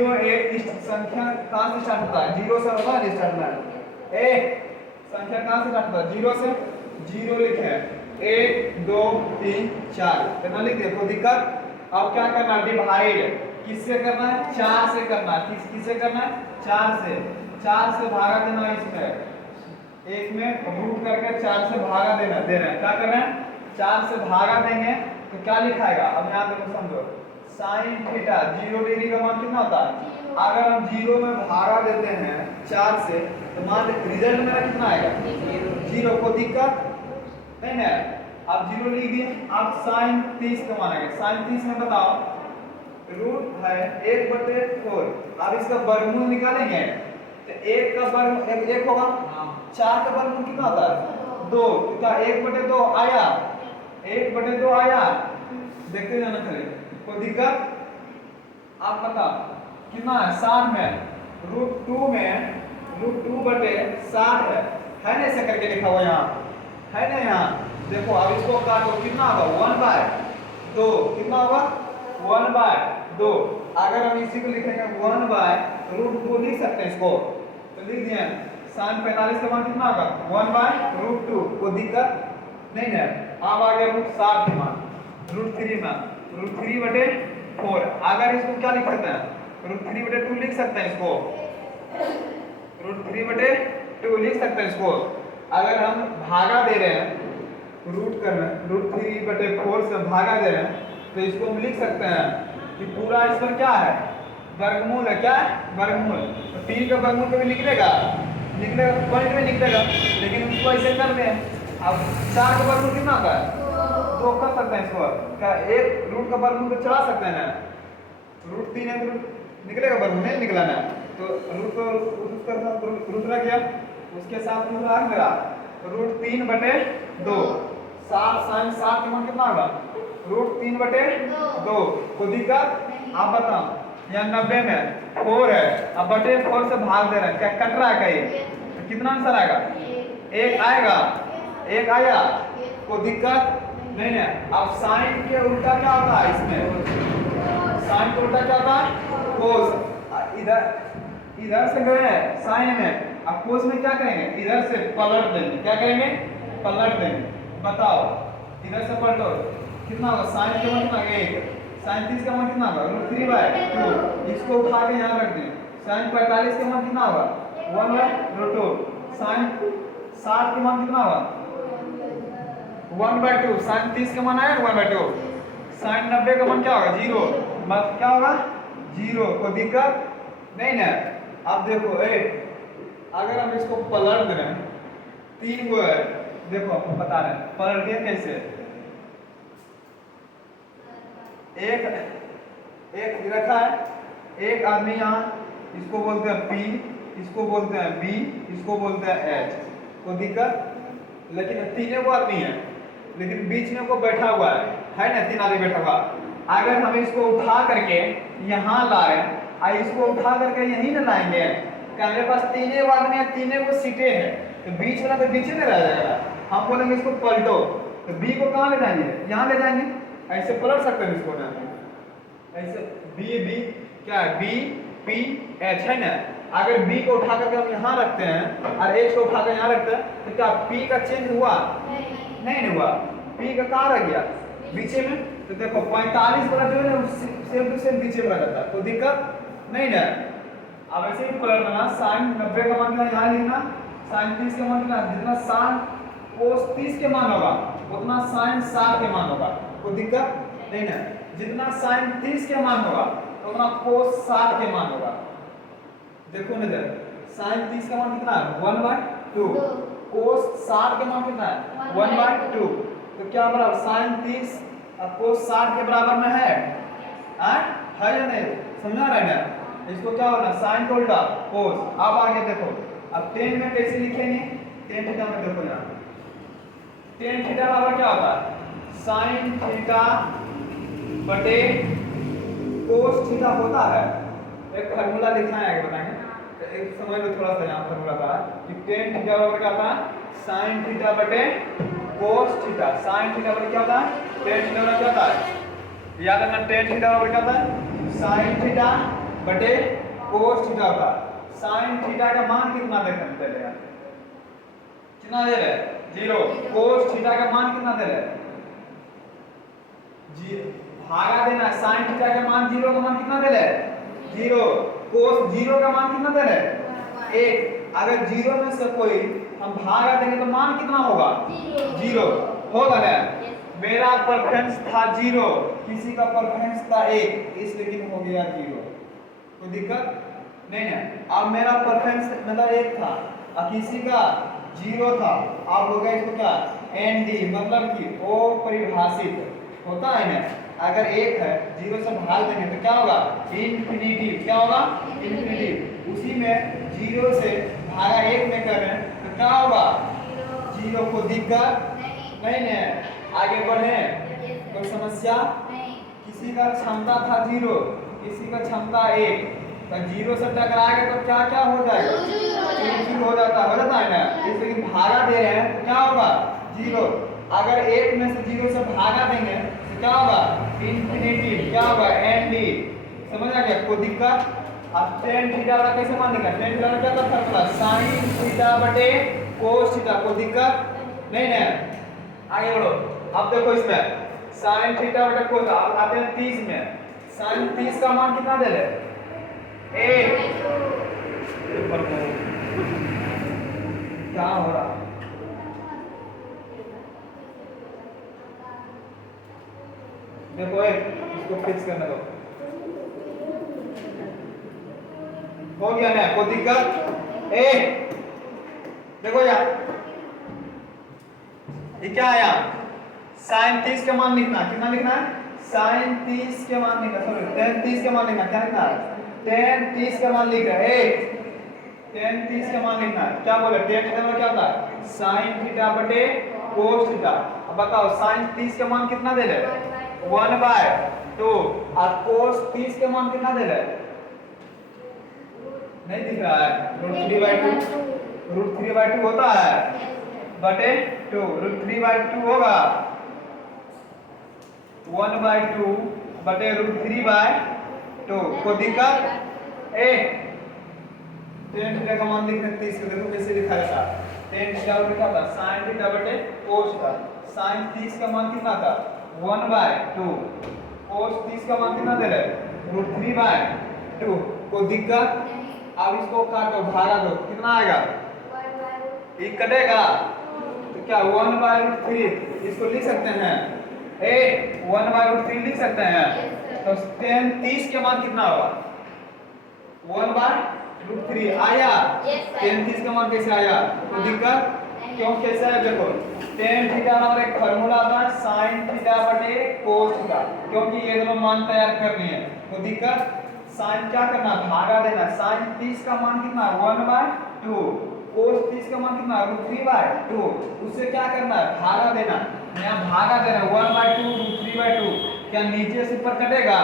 Zero एक इस संख्या कहाँ से स्टार्ट होता है? जीरो से होता है स्टार्ट में। एक संख्या कहाँ से स्टार्ट होता है? जीरो से। जीरो लिखे हैं 1 2 3 4 कितना लिख दिया? कोई दिक्कत? अब क्या करना है? डिवाइड किससे करना है? 4 से करना है। किससे करना है? 4 से। 4 से भागा देना है इसमें, एक में रूट करके 4 से भागा देना है। क्या करना है? 4 से भागा देंगे तो क्या लिखाएगा? अब यहाँ देखो समझो, साइन थीटा 0 डिग्री का मान कितना होता है? अगर हम 0 में भागा देते हैं 4 से तो मान रिजल्ट मेरा कितना आएगा? 0। को दिक्कत नहीं ना? आप 0 लिख दिए। अब साइन 30 का मान आएगा। साइन 30 में बताओ, रूट है 1/4। अब इसका वर्गमूल निकालेंगे तो 1 का वर्गमूल 1 होगा। 4 का वर्गमूल कितना होता है? 2। क्या 1/2 आया? 1/2 आया। देखते जाना चले, कोई दिक्कत? आप बताओ कितना है? 60 में √2 में √2/60 है ना? ऐसे करके लिखा हुआ यहाँ है ना? यहाँ देखो, अब इसको काटो कितना होगा? 1/2। कितना होगा? 1/2। अगर हम इसी को लिखेंगे 1/√2 लिख सकते हैं इसको, तो लिख दिए। साइन 45 का मान कितना होगा? 1/√2। कोई दिक्कत नहीं है। अब आ गया √60 के मान, √3 में √3/4। अगर इसको क्या लिख सकते हैं? √3/2 लिख सकते हैं इसको, √3/2 लिख सकते हैं इसको। अगर हम भागा दे रहे हैं, रूट कर रहे हैं, √3/4 से भागा दे रहे हैं, तो इसको हम लिख सकते हैं कि पूरा इस पर क्या है? वर्गमूल है। क्या है? वर्गमूल। तो 3 का वर्गमूल कभी निकलेगा पॉइंट में निकलेगा, लेकिन उसको ऐसे कर दें। अब 4 का वर्गमूल कितना होता है? 2 कर सकते हैं इसको। क्या एक रूट का वर्गमूल तो चढ़ा सकते हैं ना? √3 है तो निकलेगा वर्गमूल, नहीं निकला ना? तो रूट को रूट रख गया, उसके साथ रूट रख देगा, √3/2। 60 साइन 60 का मान कितना होगा? √3/2। कोई दिक्कत? आप बताओ। यहाँ 90 में 4 है, अब 4 से भाग दे रहे हैं, क्या कट रहा है? कहीं तो कितना आंसर आएगा? 1 आएगा। 1 आया। कोई दिक्कत नहीं है। अब साइन के उल्टा क्या होता है? इसमें साइन के उल्टा क्या होता है? कोस। इधर से गए साइन में, अब कोस में क्या करेंगे? इधर से पलट देंगे। क्या करेंगे? पलट देंगे। बताओ, इधर से पलटो कितना होगा? साइन का मान कितना? 1। साइन 30 का मान कितना होगा? √3/2। इसको उठा के यहाँ रख दें। साइन 45 का मान कितना होगा? 1/2। साइन 60 का मान कितना होगा? 1/2। साइन 30 का मान आया 1/2। साइन 90 का मान क्या होगा? 0। मतलब क्या होगा? 0। कोई दिक्कत नहीं ना? अब देखो, अगर हम इसको पलट दे रहे हैं, 3 को है, देखो आपको बता रहे हैं पलट दिया कैसे। एक रखा है, एक आदमी यहाँ, इसको बोलते हैं P, इसको बोलते हैं B, इसको बोलते हैं H। कोई दिक्कत? लेकिन तीनों को आदमी है, लेकिन बीच में को बैठा हुआ है ना? 3 आदमी बैठा हुआ। अगर हम इसको उठा करके यहाँ लाए, इसको उठा करके यहीं ना लाएंगे, मेरे पास 3 आदमी है, 3 को सीटें हैं, तो बीच वाला तो बीच में रह जाएगा। हम बोलेंगे इसको पलटो, तो B को कहाँ ले जाएंगे? यहाँ ले जाएंगे। ऐसे पलट सकते हैं इसको ना? ऐसे B क्या है? B P H है ना? अगर B को उठा करके हम यहाँ रखते हैं और H को उठा कर यहाँ रखते हैं, तो क्या P का चेंज हुआ? नहीं हुआ। P का कहाँ रह गया? बीचे में। तो देखो 45 वाला जो है ना, सेम टू सेम बीचे में रह जाता है। तो दिक्कत नहीं ना? अब ऐसे ही पलटना। साइन 90 का मान कितना यहाँ लिखना, साइन 30 का मान कितना? जितना साइन कोस 30 के मान होगा उतना साइन 60 के मान होगा। कोई दिक्कत नहीं ना? जितना साइन 30 के मान होगा उतना कोस 60 के मान होगा। देखो नजर, साइन 30 का मान कितना है? 1/2। कोस 60 के मान कितना है? 1/2। तो क्या बराबर? साइन 30 और कोस 60 के बराबर में है या नहीं? समझा रहे ना? इसको क्या होना? साइन को उल्टा कोस। अब आगे देखो, अब tan में कैसे लिखेंगे? tan थीटा में देखो यहाँ, tan थीटा बराबर क्या होता है? साइन थीटा बटे कोस थीटा होता है। एक फार्मूला लिखना है, आगे बताएंगे। तो एक समझ लो थोड़ा सा, यहाँ फार्मूला था कि tan थीटा बराबर क्या होता है? साइन थीटा बटे कोस थीटा। साइन थीटा बटे क्या होता है? tan थीटा बराबर क्या होता है? याद रखना, tan थीटा बराबर क्या होता है? साइन थीटा बटे कोस थीटा होगा। साइन थीटा का मान कितना दे रहे पहले यार, कितना दे रहे 0। कोस थीटा का मान कितना दे रहे जी, भागा देना है। साइन थीटा का मान 0 का मान कितना दे रहे 0। कोस 0 का मान कितना दे रहे 1। अगर 0 में से कोई हम भागा देंगे तो मान कितना होगा 0 होगा ना। मेरा प्रेफरेंस था 0, किसी का प्रेफरेंस था 1, इसलिए हो गया 0। कोई दिक्कत नहीं है। अब मेरा प्रेफरेंस मतलब 1 था और किसी का 0 था, अब हो गया इसको क्या एन डी, मतलब कि अपरिभाषित होता है ना। अगर 1 है 0 से भाग देंगे तो क्या होगा इन्फिनिटी, क्या होगा इन्फिनिटी। उसी में 0 से भागा 1 में कर रहे हैं तो क्या होगा 0। को दिक्कत नहीं है। आगे बढ़े, कोई समस्या नहीं। किसी का क्षमता था 0, किसी का क्षमता 1, तो 0 से टकराएगा तो क्या क्या हो जाएगा हो जाता है ना। इसलिए भागा दे रहे हैं तो क्या होगा 0। अगर 1 में से 0 से भागा देंगे तो क्या होगा इन्फिनिटी, क्या होगा एन डी। समझ आ गया, कोई दिक्कत। अब tan थीटा वाला कैसे मान देगा, tan थीटा का क्या फॉर्मूला sin थीटा बटे cos थीटा। कोई दिक्कत नहीं ना। आगे बढ़ो। अब देखो इसमें sin थीटा बटे cos, अब आते हैं 30 में। sin 30 का मान कितना दे रहे 1। क्या हो रहा देखो, इसको फिक्स करने दो। हो गया ना, कोई दिक्कत देखो यार, ये क्या आया sin 30 का मान लिखना, कितना लिखना है sin 30 के मान लिखना, सॉरी tan 30 के मान लिखना। क्या लिखना है tan 30 का मान लिख रहा है tan 30 का मान लिखना है। क्या बोले tan थीटा में क्या होता है sin थीटा बटे cos थीटा। अब बताओ sin 30 का मान कितना दे रहे 1/2 और cos 30 का मान कितना दे रहे नहीं दिख रहा है √3/2 होता है बटे 2, √3/2 होगा 1/2 बटे √3/2। कोई दिक्कत tan थीटा का मान लिखने 30 को देखो कैसे लिखा जाता है। tan थीटा लिखा था sin थीटा बटे cos थीटा। sin 30 का मान कितना था 1/2, cos 30 का मान कितना दे रहे √3/2। कोई दिक्कत। अब इसको काटो, भागा दो, कितना आएगा ये कटेगा तो क्या 1/√3 इसको लिख सकते हैं 1/√3 लिख सकते हैं। तो tan 30 के मान कितना होगा 1/√3 आया। tan 30 का मान कैसे आया, कोई दिक्कत क्यों, कैसे आया देखो। tan थीटा नाम एक फार्मूला आता है sin थीटा बटे cos थीटा, क्योंकि ये दोनों मान तैयार करनी है। कोई दिक्कत। sin क्या करना भागा देना, sin 30 का मान कितना 1/2, cos 30 का मान कितना √3/2। उससे क्या करना है भागा देना, यहाँ भागा देना 1/2 √3/2। क्या नीचे से ऊपर कटेगा,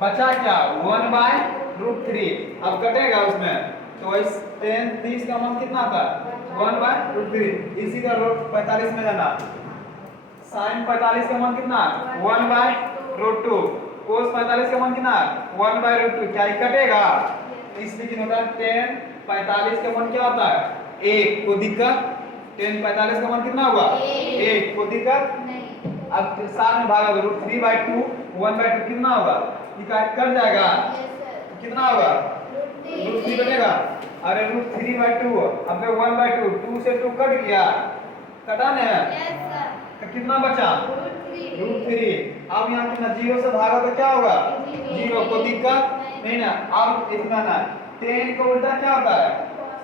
बचा क्या 1/√3। अब कटेगा उसमें तो इस tan 30 का मान कितना था 1/√3। इसी का रूट 45 में जाना, sin 45 का मान कितना 1/√2, cos 45 का मान कितना 1/√2। क्या ये कटेगा, इसलिए होता है tan 45 का मान क्या होता है 1। को दिक्कत, tan 45 का मान कितना होगा 1। को दिक्कत नहीं। अब साथ में भागा दो √3/2 1/2 कितना होगा, ये कट जाएगा कितना होगा √3 बनेगा। अरे √3/2 अब 1/2, 2 से 2 कट गया, कटा ना तो कितना बचा √3। अब यहाँ कितना 0 से भागा तो क्या होगा 0। को दिक्कत नहीं ना। अब इतना ना tan का उल्टा क्या होता है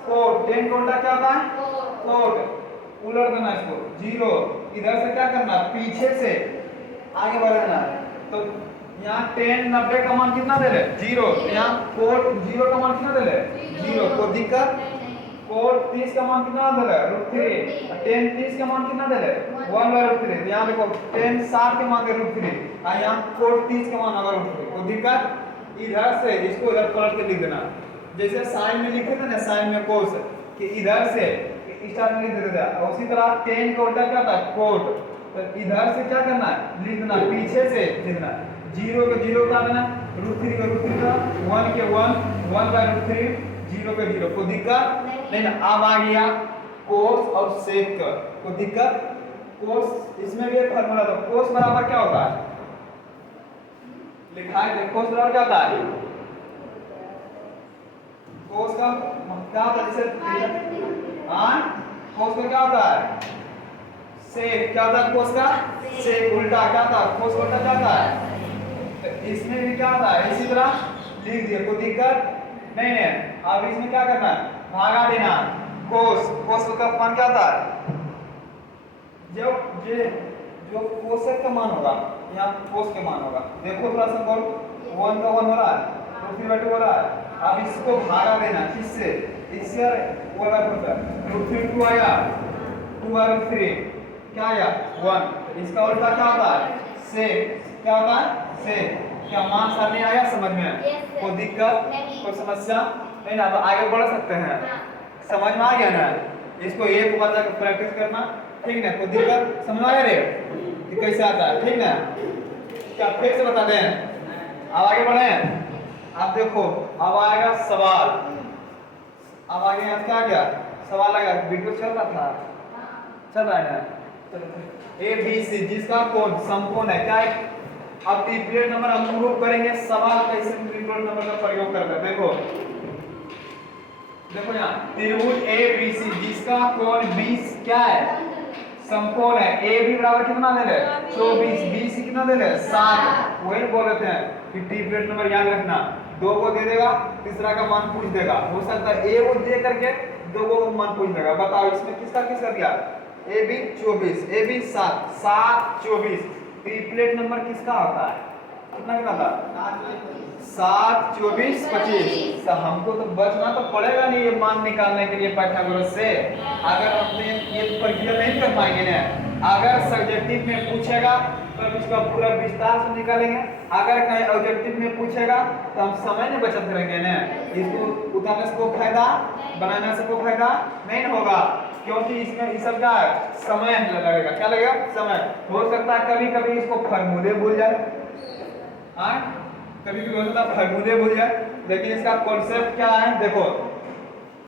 cot, tan का उल्टा क्या होता है cot। उलट देना इसको 0, इधर से क्या करना पीछे से आगे बढ़ना। तो यहाँ tan 90 का मान कितना दे रहे 0, यहाँ cot 0 का मान कितना दे रहे 0। को दिक्कत। cot 30 का मान कितना दे रहे √3 और tan 30 का मान कितना दे रहे 1/√3। यहाँ देखो tan 60 के मान दे √3 और यहाँ cot 30 का मान होगा √3। को दिक्कत। इधर से इसको इधर पलट के लिख देना, जैसे साइन में लिखे थे ना साइन में cos कि इधर से स्टार में लिख देते थे, उसी तरह tan का उल्टा क्या था cot। तो इधर से क्या करना है लिख देना, पीछे से लिखना 0 को 0 उतार देना √3 का √3 का 1 के 1 1 बाय √3 0 के 0 को दिक्कत नहीं ना। अब आ गया कोस और सेक का को दिक्कत। कोस इसमें भी एक फार्मूला था। कोस बराबर क्या होता है लिखा है कोस बराबर क्या होता है कोस का क्या होता है जैसे हाँ कोस का क्या होता है सेक क्या होता है कोस का सेक उल्टा क्या होता है कोस उल्टा क्या होता है। तो इसमें भी क्या होता है इसी तरह लिख दिया कोई दिक्कत नहीं है। अब इसमें क्या करना है भागा देना कोस का मान क्या होता है जब ये जो कोसेक का मान होगा यहाँ कोस का मान होगा। देखो थोड़ा सा करो 1 का 1 हो रहा है √3/2 हो रहा है। अब इसको भागा देना किससे इससे वाला होता है √3 आया 2/3 क्या आया 1। इसका उल्टा क्या होता है सेक क्या होता है सेक। क्या मान सामने आया समझ में कोई दिक्कत कोई समस्या नहीं ना। अब आगे बढ़ सकते हैं समझ में आ गया ना। इसको एक बार जाकर प्रैक्टिस करना ठीक ना। कोई दिक्कत समझ में आ रे कि कैसे आता है ठीक ना। क्या फिर से बता दें अब आगे बढ़े। अब देखो अब आएगा सवाल। अब आगे यहाँ क्या गया सवाल आएगा वीडियो चल रहा था चल रहा है ना। ए बी सी जिसका कोण समकोण है क्या है। अब त्रिभुज नंबर हम प्रूव करेंगे सवाल कैसे त्रिभुज नंबर का प्रयोग करकर। देखो देखो यहाँ त्रिभुज ए बी सी जिसका कोण 20 क्या है समकोण है। ए बी बराबर कितना दे रहे 24 बी सी कितना दे रहे 7। वही बोल रहे थे कि त्रिभुज नंबर याद रखना 2 को दे देगा तीसरा का मान पूछ देगा। हो सकता है ए को दे करके 2 को मान पूछ देगा। बताओ इसमें किसका किसका दिया A B 24 A B 7 7 24 triplet number किसका होता है कितना कितना था 7 24 25। तो हमको तो बचना तो पड़ेगा नहीं ये मान निकालने के लिए पाइथागोरस से। अगर हमने ये प्रक्रिया नहीं कर पाएंगे ना अगर सब्जेक्टिव में पूछेगा तो इसका पूरा विस्तार से निकालेंगे। अगर कहीं ऑब्जेक्टिव में पूछेगा तो हम समय में बचत करेंगे ना। इसको उतारने से कोई फायदा बनाने से कोई फायदा नहीं होगा क्योंकि इसमें इस सब का समय लगेगा। क्या लगेगा समय। हो सकता है कभी कभी इसको फार्मूले भूल जाए हाँ कभी कभी हो सकता है फार्मूले भूल जाए लेकिन इसका कॉन्सेप्ट क्या है देखो